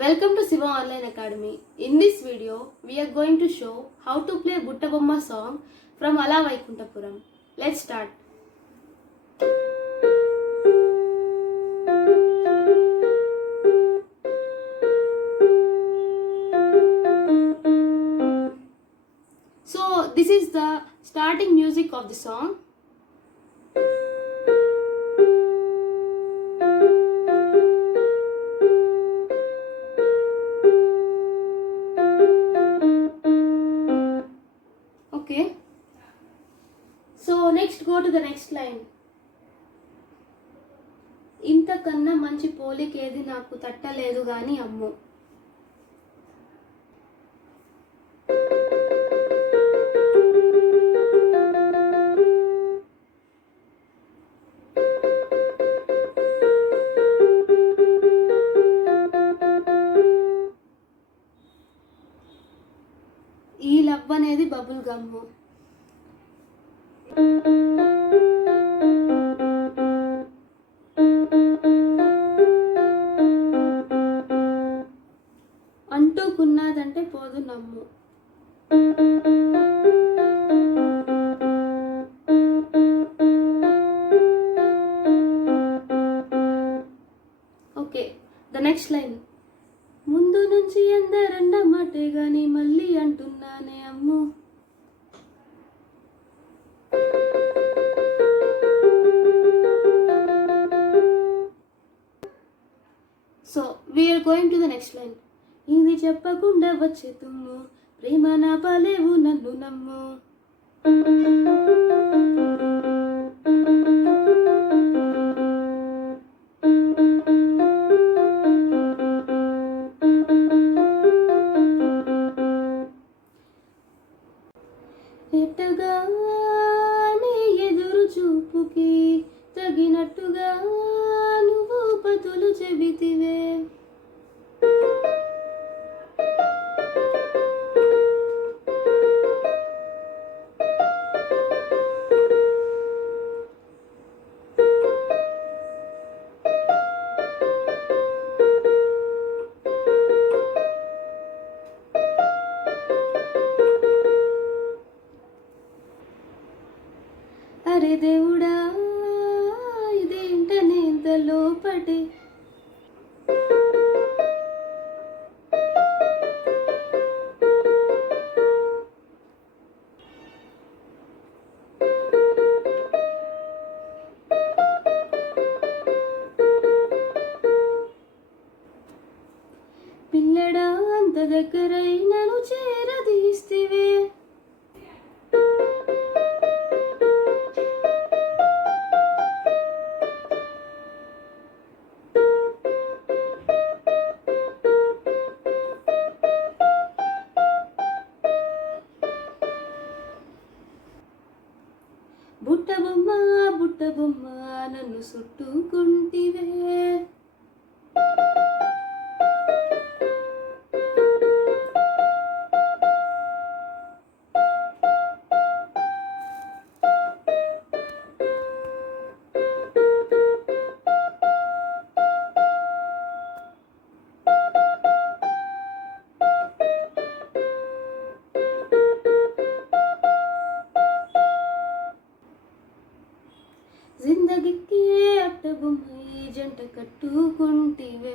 Welcome to Siva Online Academy. In this video, we are going to show how to play Butta Bomma song from Ala Vaikuntapuramlo. Let's start. So this is the starting music of the song. Okay. So next go to the next line. ఇంతకన్నా మంచి పోలికేది నాకు తట్టలేదు గాని అమ్ము. ఈ love అనేది bubble గమ్ము. అంటూకున్నదంటే పోదు నమ్ము. Okay, the next line. ముందు నుంచి అందరన్న మాటే గాని మళ్ళీ అంటున్నానే అమ్ము. So we are going to the next line. ఇది చెప్పకుండా వచ్చే తుమ్ము, ప్రేమ నా పాలేవు నన్ను నమ్ము. ఎట్టగానే ఎదురు చూపుకి తగినట్టుగా నువ్వు పతులు చెబితివే. అరే దేవుడా ఇదేంటనే ఇంత లోపటి. పిల్లడా అంత దగ్గరై నన్ను చేరదీస్తివే. బుట్ట బొమ్మ బుట్ట బొమ్మ నన్ను చుట్టుకుంటివే. జిందగీకి అట్ట బొమ్మ జంట కట్టుకుంటివే.